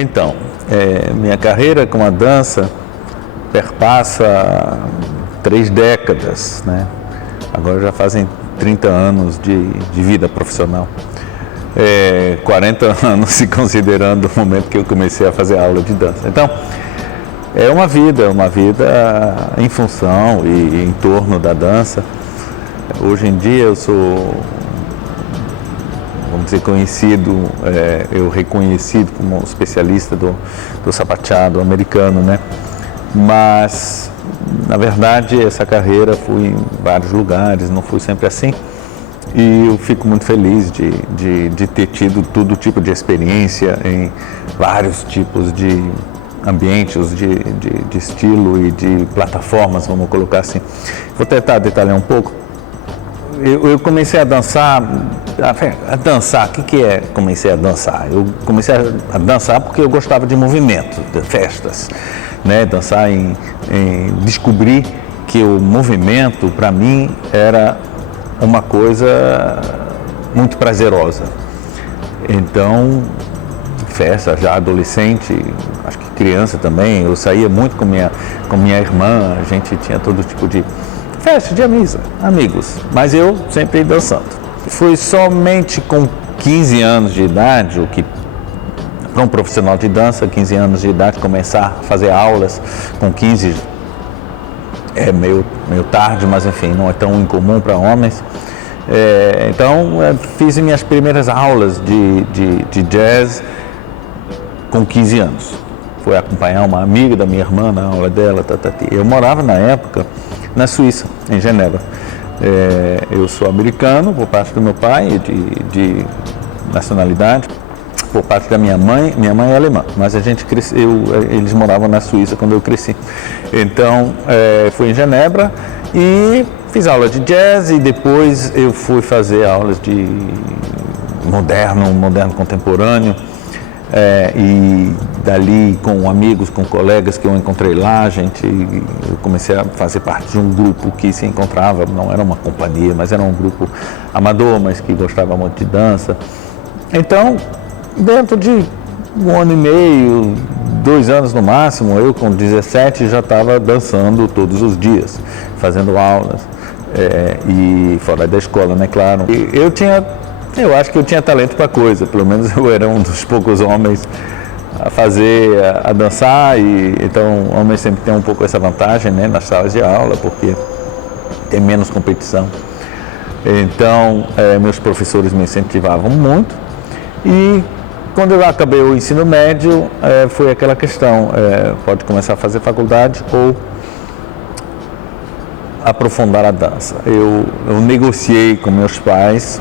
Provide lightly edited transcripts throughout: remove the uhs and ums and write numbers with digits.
Então, minha carreira com a dança perpassa 3 décadas, né? Agora já fazem 30 anos de vida profissional. 40 anos se considerando o momento que eu comecei a fazer aula de dança. Então, é uma vida em função e em torno da dança. Hoje em dia eu sou, vamos dizer, conhecido, eu reconhecido como especialista do sapateado americano, né? Mas, na verdade, essa carreira fui em vários lugares, não fui sempre assim. E eu fico muito feliz de ter tido todo tipo de experiência em vários tipos de ambientes, de estilo e de plataformas, vamos colocar assim. Vou tentar detalhar um pouco. Eu comecei a dançar, o que é comecei a dançar? Eu comecei a dançar porque eu gostava de movimento, de festas, né? Dançar descobrir que o movimento, para mim, era uma coisa muito prazerosa. Então, festa, já adolescente, acho que criança também, eu saía muito com minha irmã, a gente tinha todo tipo de festa, de amigos, mas eu sempre dançando. Foi somente com 15 anos de idade, o que para um profissional de dança, 15 anos de idade, começar a fazer aulas com 15 é meio tarde, mas enfim, não é tão incomum para homens. Então, fiz minhas primeiras aulas de jazz com 15 anos. Fui acompanhar uma amiga da minha irmã na aula dela. Eu morava na época na Suíça, em Genebra. Eu sou americano por parte do meu pai, de nacionalidade. Por parte da minha mãe é alemã, mas a gente cresceu, eles moravam na Suíça quando eu cresci. Então, fui em Genebra e fiz aula de jazz e depois eu fui fazer aulas de moderno contemporâneo. E dali, com amigos, com colegas que eu encontrei lá, eu comecei a fazer parte de um grupo que se encontrava, não era uma companhia, mas era um grupo amador, mas que gostava muito de dança. Então, dentro de 1 ano e meio, 2 anos no máximo, eu com 17 já estava dançando todos os dias, fazendo aulas, e fora da escola, né, claro. E eu acho que eu tinha talento para coisa, pelo menos eu era um dos poucos homens a dançar, e então homens sempre têm um pouco essa vantagem, né, nas salas de aula, porque tem menos competição. Então, meus professores me incentivavam muito, e quando eu acabei o ensino médio, foi aquela questão, pode começar a fazer faculdade ou aprofundar a dança. Eu negociei com meus pais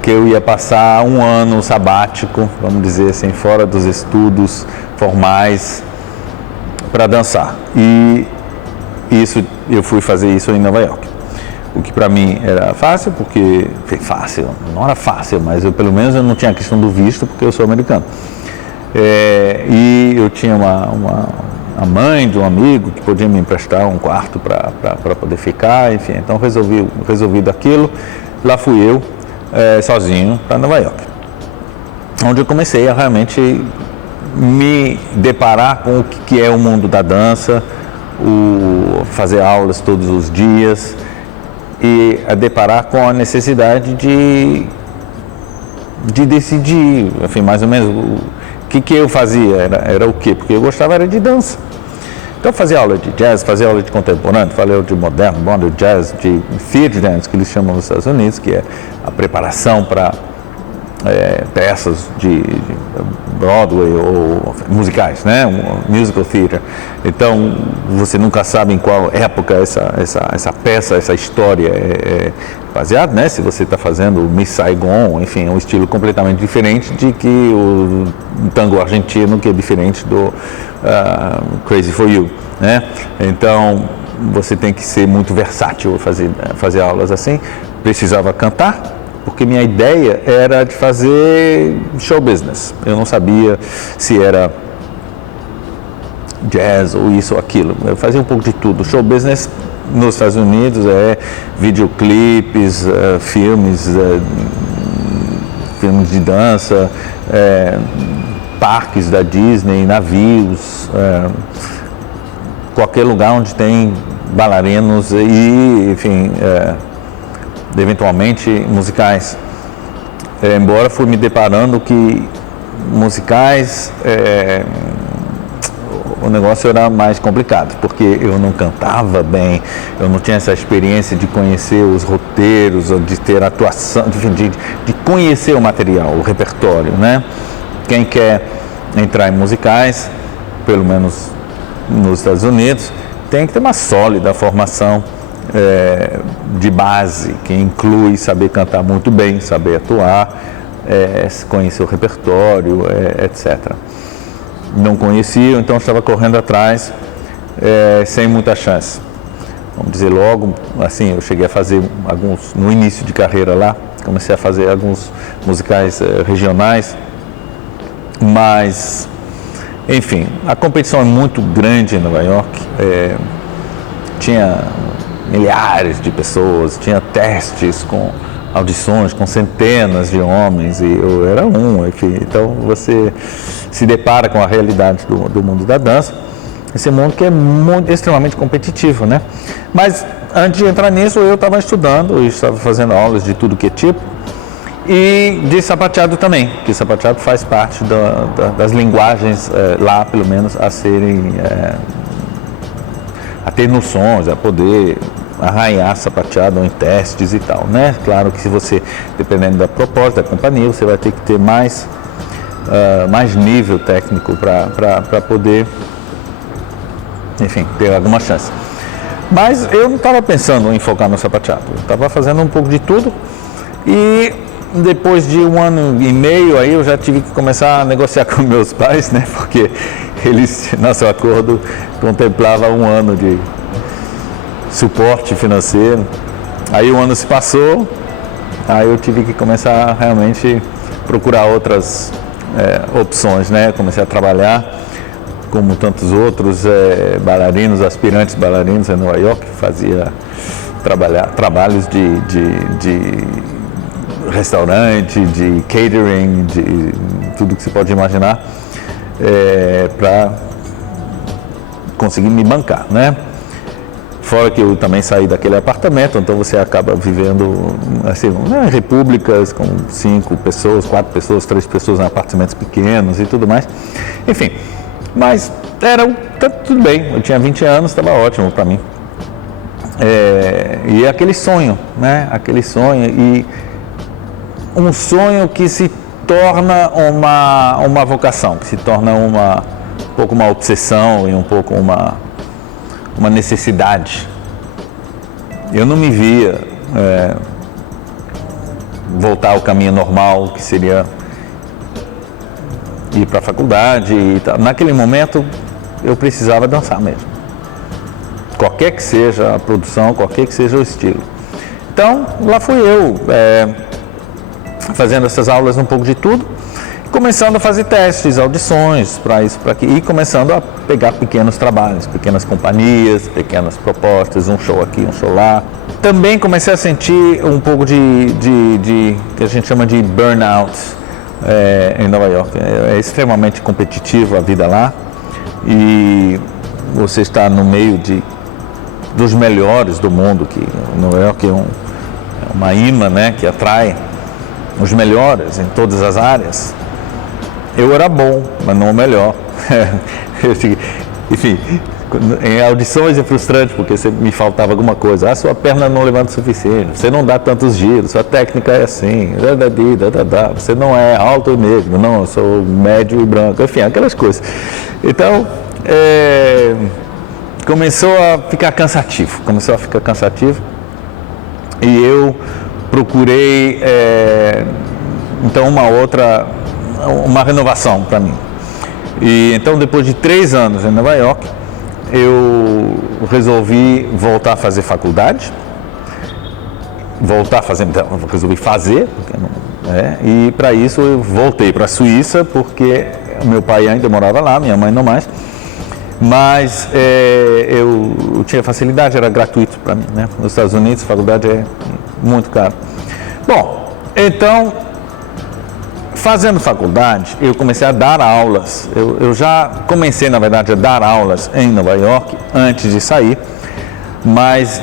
que eu ia passar 1 ano sabático, vamos dizer assim, fora dos estudos formais, para dançar. E eu fui fazer isso em Nova York. O que para mim era fácil, porque não era fácil, mas pelo menos eu não tinha a questão do visto, porque eu sou americano. E eu tinha a mãe de um amigo que podia me emprestar um quarto para poder ficar, enfim, então resolvi daquilo. Lá fui eu, sozinho, para Nova York, onde eu comecei a realmente me deparar com o que é o mundo da dança, fazer aulas todos os dias, e a deparar com a necessidade de decidir, enfim, mais ou menos o que eu fazia, era o quê? Porque eu gostava de dança. Então eu fazia aula de jazz, fazia aula de contemporâneo, fazia aula de moderno, modern jazz, de theater dance, que eles chamam nos Estados Unidos, que é a preparação para peças de Broadway ou musicais, né? Musical theater. Então, você nunca sabe em qual época essa peça, essa história é baseada, né? Se você está fazendo Miss Saigon, enfim, é um estilo completamente diferente de que o tango argentino, que é diferente do Crazy for You, né? Então, você tem que ser muito versátil, fazer aulas assim. Precisava cantar, porque minha ideia era de fazer show business. Eu não sabia se era jazz ou isso ou aquilo. Eu fazia um pouco de tudo. Show business nos Estados Unidos é videoclipes, filmes de dança, parques da Disney, navios, qualquer lugar onde tem bailarinos e, enfim, eventualmente musicais. Embora fui me deparando que musicais, o negócio era mais complicado, porque eu não cantava bem, eu não tinha essa experiência de conhecer os roteiros, ou de ter atuação, enfim, de conhecer o material, o repertório, né? Quem quer entrar em musicais, pelo menos nos Estados Unidos, tem que ter uma sólida formação de base, que inclui saber cantar muito bem, saber atuar, conhecer o repertório, etc. Não conhecia, então estava correndo atrás, sem muita chance. Vamos dizer, logo, assim, eu cheguei a fazer alguns, no início de carreira lá, comecei a fazer alguns musicais regionais, mas, enfim, a competição é muito grande em Nova York, tinha milhares de pessoas, tinha testes com audições com centenas de homens e eu era enfim, então você se depara com a realidade do mundo da dança, esse mundo que é extremamente competitivo, né? Mas antes de entrar nisso eu estava estudando, eu estava fazendo aulas de tudo que é tipo e de sapateado também, que sapateado faz parte das linguagens lá, pelo menos, a serem a ter noções, a poder arranhar sapateado em testes e tal, né? Claro que se você, dependendo da proposta da companhia, você vai ter que ter mais nível técnico para poder, enfim, ter alguma chance. Mas eu não estava pensando em focar no sapateado, eu estava fazendo um pouco de tudo e depois de 1 ano e meio aí eu já tive que começar a negociar com meus pais, né? Porque eles, nosso acordo contemplava 1 ano de suporte financeiro. Aí o ano se passou, aí eu tive que começar a realmente procurar outras opções, né? Comecei a trabalhar como tantos outros bailarinos, aspirantes bailarinos em Nova York, fazia trabalhos de restaurante, de catering, de tudo que se pode imaginar, para conseguir me bancar, né? Fora que eu também saí daquele apartamento, então você acaba vivendo assim, em repúblicas com 5 pessoas, 4 pessoas, 3 pessoas em apartamentos pequenos e tudo mais. Enfim, mas tudo bem, eu tinha 20 anos, estava ótimo para mim. E aquele sonho, né? Aquele sonho, e um sonho que se torna uma vocação, que se torna um pouco uma obsessão e um pouco uma necessidade. Eu não me via voltar ao caminho normal, que seria ir para a faculdade e tal. Naquele momento eu precisava dançar mesmo, qualquer que seja a produção, qualquer que seja o estilo. Então lá fui eu fazendo essas aulas um pouco de tudo, começando a fazer testes, audições para isso, para aquilo, e começando a pegar pequenos trabalhos, pequenas companhias, pequenas propostas, um show aqui, um show lá. Também comecei a sentir um pouco de que a gente chama de burnout em Nova York. É extremamente competitiva a vida lá e você está no meio dos melhores do mundo, que Nova York é uma imã, né, que atrai os melhores em todas as áreas. Eu era bom, mas não o melhor. Enfim, em audições é frustrante porque me faltava alguma coisa. Sua perna não levanta o suficiente, você não dá tantos giros, sua técnica é assim, você não é alto e negro, não, eu sou médio e branco, enfim, aquelas coisas. Então, começou a ficar cansativo e eu procurei, então, uma renovação para mim. E então, depois de 3 anos em Nova York, eu resolvi voltar a fazer faculdade, resolvi fazer, e para isso eu voltei para a Suíça, porque meu pai ainda morava lá, minha mãe não mais, mas eu tinha facilidade, era gratuito para mim, né? Nos Estados Unidos, a faculdade é muito caro. Bom, então, Fazendo faculdade, eu comecei a dar aulas. Eu já comecei, na verdade, a dar aulas em Nova York antes de sair, mas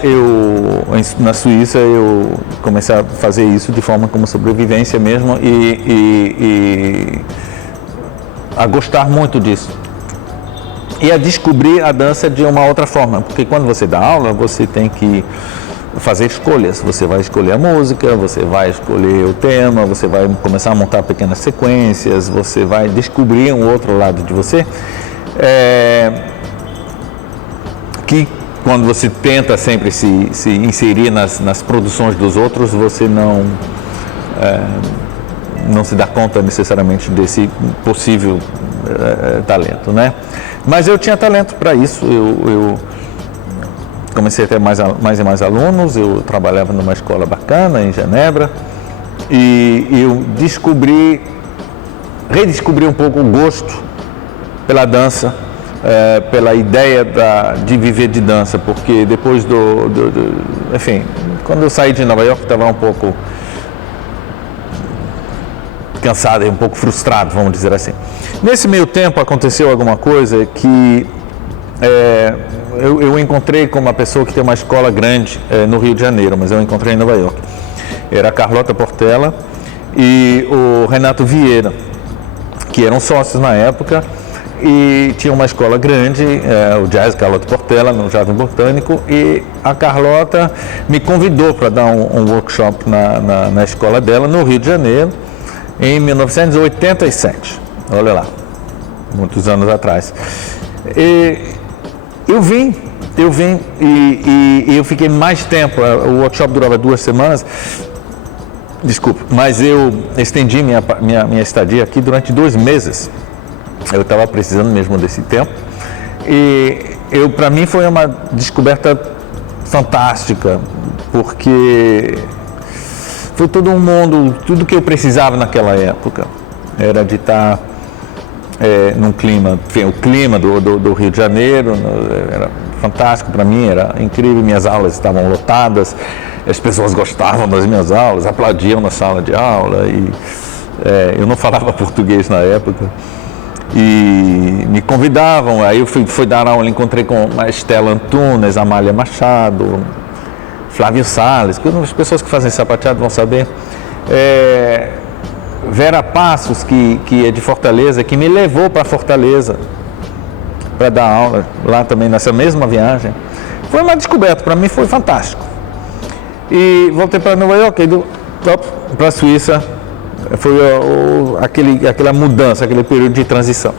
na Suíça eu comecei a fazer isso de forma como sobrevivência mesmo e a gostar muito disso. E a descobrir a dança de uma outra forma, porque quando você dá aula, você tem que fazer escolhas. Você vai escolher a música, você vai escolher o tema, você vai começar a montar pequenas sequências, você vai descobrir um outro lado de você, que quando você tenta sempre se inserir nas produções dos outros, você não se dá conta necessariamente desse possível talento, né? Mas eu tinha talento para isso. Eu comecei a ter mais e mais alunos, eu trabalhava numa escola bacana em Genebra e eu redescobri um pouco o gosto pela dança, pela ideia de viver de dança, porque depois enfim, quando eu saí de Nova York estava um pouco cansado e um pouco frustrado, vamos dizer assim. Nesse meio tempo aconteceu alguma coisa que eu encontrei com uma pessoa que tem uma escola grande no Rio de Janeiro, mas eu encontrei em Nova York. Era a Carlota Portela e o Renato Vieira, que eram sócios na época e tinha uma escola grande, o Jazz Carlota Portela, no Jardim Botânico, e a Carlota me convidou para dar um workshop na escola dela, no Rio de Janeiro, em 1987. Olha lá, muitos anos atrás. Eu vim e eu fiquei mais tempo. O workshop durava 2 semanas, desculpa, mas eu estendi minha estadia aqui durante 2 meses. Eu estava precisando mesmo desse tempo e para mim foi uma descoberta fantástica, porque foi todo um mundo, tudo que eu precisava naquela época era de estar num clima, enfim, o clima do Rio de Janeiro era fantástico para mim, era incrível, minhas aulas estavam lotadas, as pessoas gostavam das minhas aulas, aplaudiam na sala de aula e eu não falava português na época e me convidavam, aí eu fui dar aula, encontrei com a Estela Antunes, Amália Machado, Flávio Salles, que as pessoas que fazem sapateado vão saber, Vera Passos, que é de Fortaleza, que me levou para Fortaleza para dar aula lá também nessa mesma viagem. Foi uma descoberta, para mim foi fantástico. E voltei para Nova York, para a Suíça, foi aquela mudança, aquele período de transição.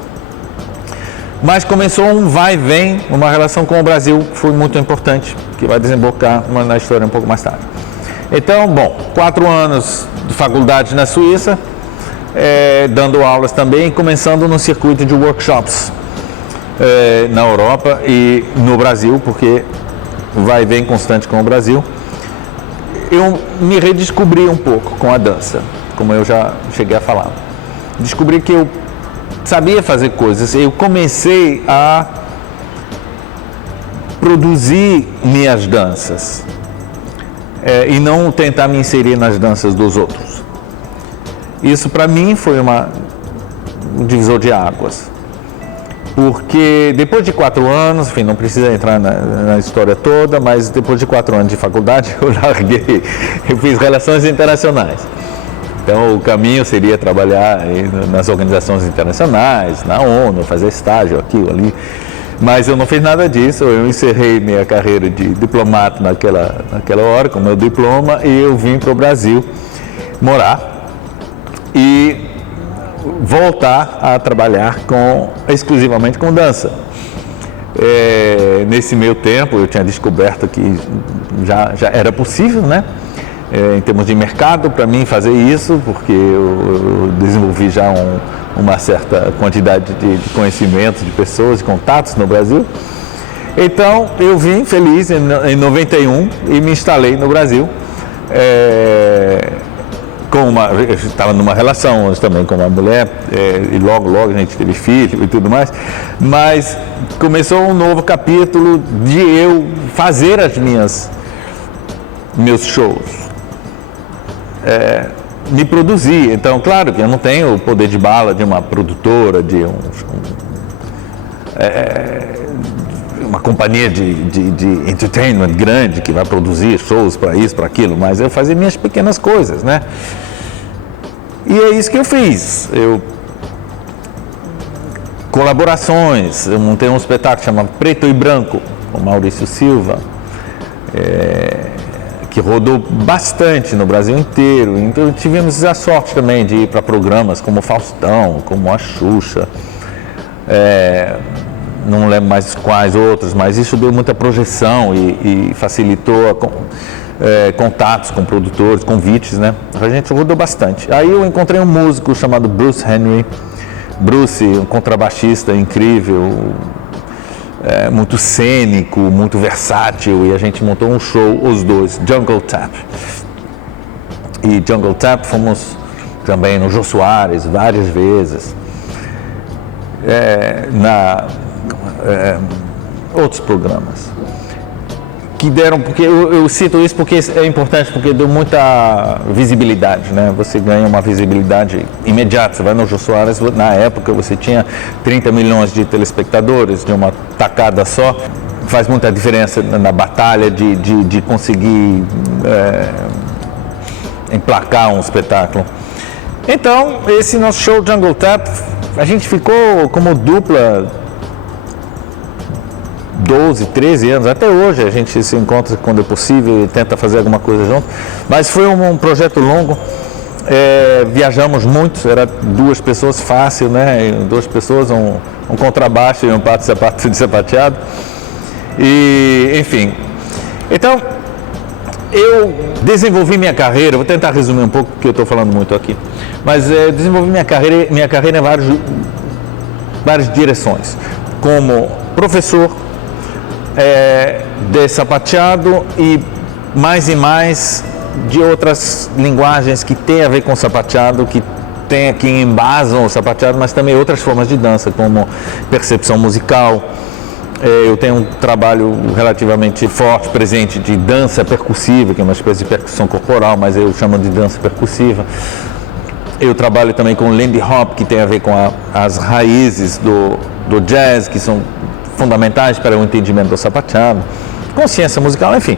Mas começou um vai e vem, uma relação com o Brasil que foi muito importante, que vai desembocar na história um pouco mais tarde. Então, 4 anos de faculdade na Suíça, dando aulas também, começando no circuito de workshops na Europa e no Brasil, porque vai e vem constante com o Brasil. Eu me redescobri um pouco com a dança, como eu já cheguei a falar. Descobri que eu sabia fazer coisas, eu comecei a produzir minhas danças e não tentar me inserir nas danças dos outros. Isso para mim foi um divisor de águas, porque depois de 4 anos, enfim, não precisa entrar na história toda, mas depois de 4 anos de faculdade eu larguei, eu fiz relações internacionais. Então o caminho seria trabalhar nas organizações internacionais, na ONU, fazer estágio aqui ou ali, mas eu não fiz nada disso. Eu encerrei minha carreira de diplomata naquela hora com meu diploma e eu vim para o Brasil morar e voltar a trabalhar exclusivamente com dança. Nesse meio tempo eu tinha descoberto que já era possível, né? Em termos de mercado, para mim fazer isso, porque eu desenvolvi já uma certa quantidade de conhecimentos, de pessoas, de contatos no Brasil. Então eu vim feliz em 91 e me instalei no Brasil. Eu estava numa relação também com uma mulher e logo a gente teve filho e tudo mais, mas começou um novo capítulo de eu fazer meus shows. me produzir. Então, claro que eu não tenho o poder de bala de uma produtora, de uma companhia de entertainment grande que vai produzir shows para isso, para aquilo, mas eu fazia minhas pequenas coisas, né? E é isso que eu fiz. Colaborações, eu montei um espetáculo chamado Preto e Branco, com Maurício Silva, que rodou bastante no Brasil inteiro. Então tivemos a sorte também de ir para programas como Faustão, como a Xuxa, não lembro mais quais outros, mas isso deu muita projeção e facilitou contatos com produtores, convites, né? A gente rodou bastante. Aí eu encontrei um músico chamado Bruce Henry. Bruce, um contrabaixista incrível, muito cênico, muito versátil, e a gente montou um show, os dois, Jungle Tap. E Jungle Tap fomos também no Jô Soares várias vezes, outros programas que deram, porque eu cito isso porque é importante, porque deu muita visibilidade, né? Você ganha uma visibilidade imediata. Você vai no Jô Soares, na época você tinha 30 milhões de telespectadores de uma tacada só. Faz muita diferença na batalha de conseguir emplacar um espetáculo. Então, esse nosso show Jungle Tap, a gente ficou como dupla 12, 13 anos, até hoje a gente se encontra quando é possível e tenta fazer alguma coisa junto, mas foi um projeto longo, viajamos muito, era 2 pessoas fácil, né? 2 pessoas, um contrabaixo e um pato de sapateado, e enfim. Então, eu desenvolvi minha carreira, vou tentar resumir um pouco porque eu estou falando muito aqui, mas desenvolvi minha carreira em várias direções, como professor, de sapateado e mais de outras linguagens que tem a ver com sapateado, que embasam o sapateado, mas também outras formas de dança, como percepção musical. Eu tenho um trabalho relativamente forte, presente, de dança percussiva, que é uma espécie de percussão corporal, mas eu chamo de dança percussiva. Eu trabalho também com Lindy Hop, que tem a ver com as raízes do jazz, que são fundamentais para o entendimento do sapateado, consciência musical, enfim.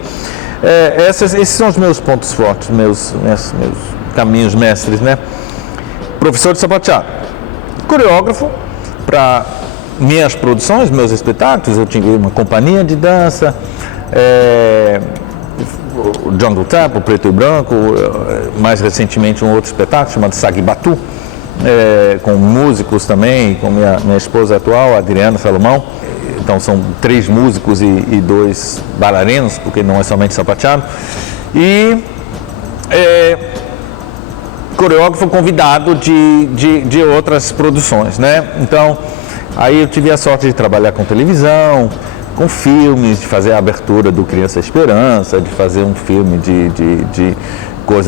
Esses são os meus pontos fortes, meus caminhos mestres, né? Professor de sapateado, coreógrafo para minhas produções, meus espetáculos. Eu tinha uma companhia de dança, o Jungle Tap, o Preto e Branco, mais recentemente um outro espetáculo chamado Sagi Batu, com músicos também, com minha esposa atual, Adriana Salomão. Então são 3 músicos e 2 bailarinos, porque não é somente sapateado. E coreógrafo convidado de outras produções, né? Então, aí eu tive a sorte de trabalhar com televisão, com filmes, de fazer a abertura do Criança Esperança, de fazer um filme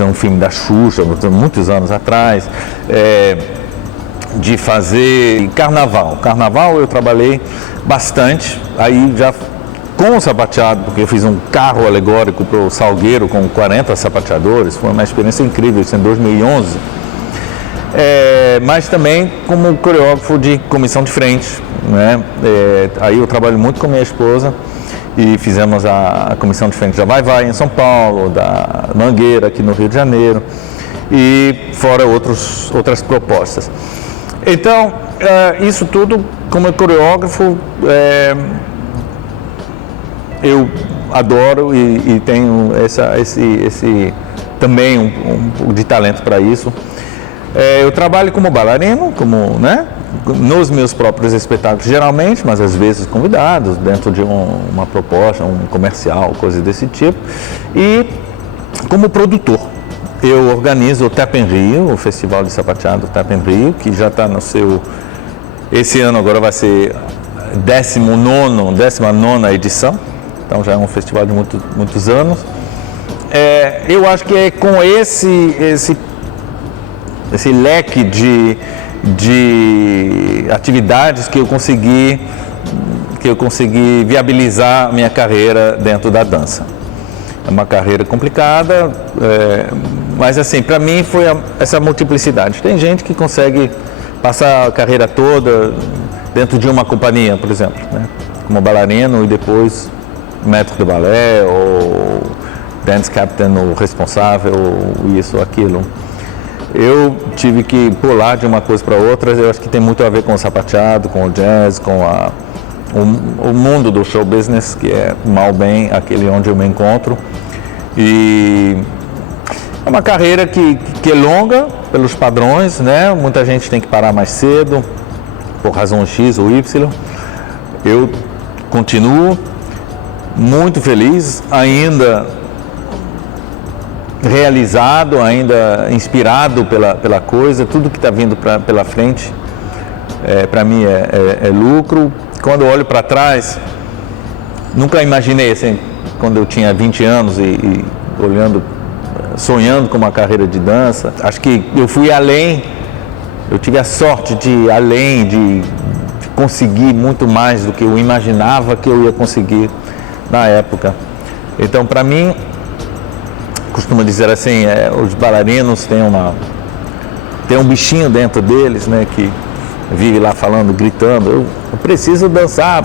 um filme da Xuxa, muitos anos atrás, de fazer carnaval. Carnaval eu trabalhei bastante, aí já com o sapateado, porque eu fiz um carro alegórico para o Salgueiro com 40 sapateadores, foi uma experiência incrível, isso em 2011. Mas também como coreógrafo de comissão de frente, né? Aí eu trabalho muito com minha esposa e fizemos a comissão de frente da Vai em São Paulo, da Mangueira aqui no Rio de Janeiro, e fora outras propostas. Então, isso tudo, como coreógrafo, eu adoro e tenho esse também um pouco de talento para isso. Eu trabalho como bailarino, né, nos meus próprios espetáculos geralmente, mas às vezes convidados dentro de uma proposta, um comercial, coisa desse tipo, e como produtor. Eu organizo o Tap in Rio, o Festival de Sapateado Tap in Rio, que já está esse ano agora vai ser 19ª edição, então já é um festival de muitos anos. Eu acho que é com esse leque de atividades que eu consegui viabilizar minha carreira dentro da dança. É uma carreira complicada, Mas assim, para mim foi essa multiplicidade. Tem gente que consegue passar a carreira toda dentro de uma companhia, por exemplo, né? Como bailarino e depois maître de ballet ou dance captain, ou responsável, ou isso ou aquilo. Eu tive que pular de uma coisa para outra. Eu acho que tem muito a ver com o sapateado, com o jazz, com o mundo do show business, que é mal bem aquele onde eu me encontro. E é uma carreira que é longa pelos padrões, né? Muita gente tem que parar mais cedo por razão X ou Y. Eu continuo muito feliz, ainda realizado, ainda inspirado pela coisa. Tudo que está vindo pela frente, para mim é lucro. Quando eu olho para trás, nunca imaginei assim, quando eu tinha 20 anos e olhando, sonhando com uma carreira de dança. Acho que eu fui além, eu tive a sorte de ir além, de conseguir muito mais do que eu imaginava que eu ia conseguir na época. Então, para mim, costumo dizer assim, os bailarinos têm um bichinho dentro deles, né, que vive lá falando, gritando, eu preciso dançar,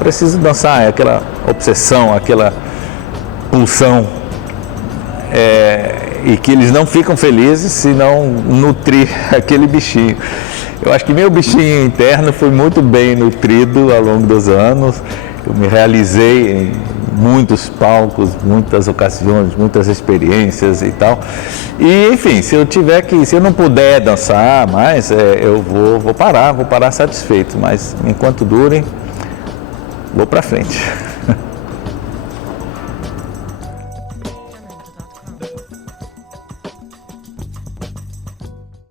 é aquela obsessão, aquela pulsão, e que eles não ficam felizes se não nutrir aquele bichinho. Eu acho que meu bichinho interno foi muito bem nutrido ao longo dos anos. Eu me realizei em muitos palcos, muitas ocasiões, muitas experiências e tal. E, enfim, se eu não puder dançar mais, eu vou parar satisfeito. Mas enquanto durem, vou para frente.